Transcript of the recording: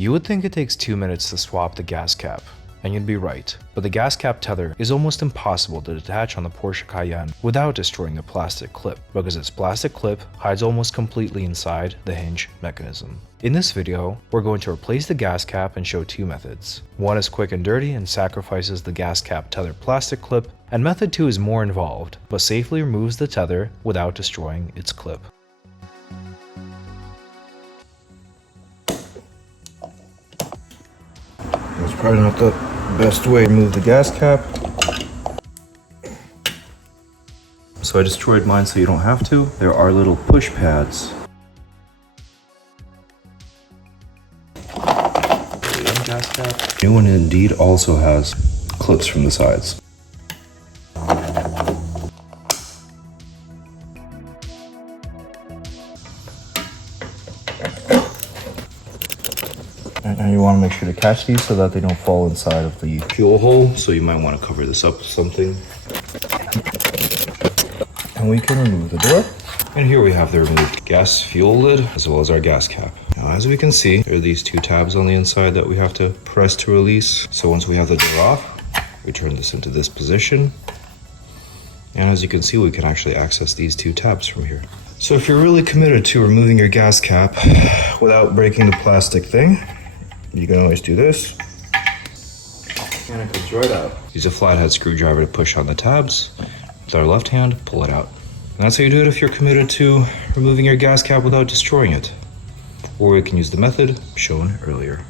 You would think it takes 2 minutes to swap the gas cap, and you'd be right, but the gas cap tether is almost impossible to detach on the Porsche Cayenne without destroying the plastic clip, because its plastic clip hides almost completely inside the hinge mechanism. In this video, we're going to replace the gas cap and show two methods. One is quick and dirty and sacrifices the gas cap tether plastic clip, and method 2 is more involved, but safely removes the tether without destroying its clip. That's probably not the best way to remove the gas cap. So I destroyed mine so you don't have to. There are little push pads. Gas cap. New one indeed also has clips from the sides. And you want to make sure to catch these so that they don't fall inside of the fuel hole. So you might want to cover this up with something. And we can remove the door. And here we have the removed gas fuel lid as well as our gas cap. Now, as we can see, there are these two tabs on the inside that we have to press to release. So once we have the door off, we turn this into this position. And as you can see, we can actually access these two tabs from here. So if you're really committed to removing your gas cap without breaking the plastic thing, you can always do this. And it comes right out. Use a flathead screwdriver to push on the tabs. With our left hand, pull it out. And that's how you do it if you're committed to removing your gas cap without destroying it. Or you can use the method shown earlier.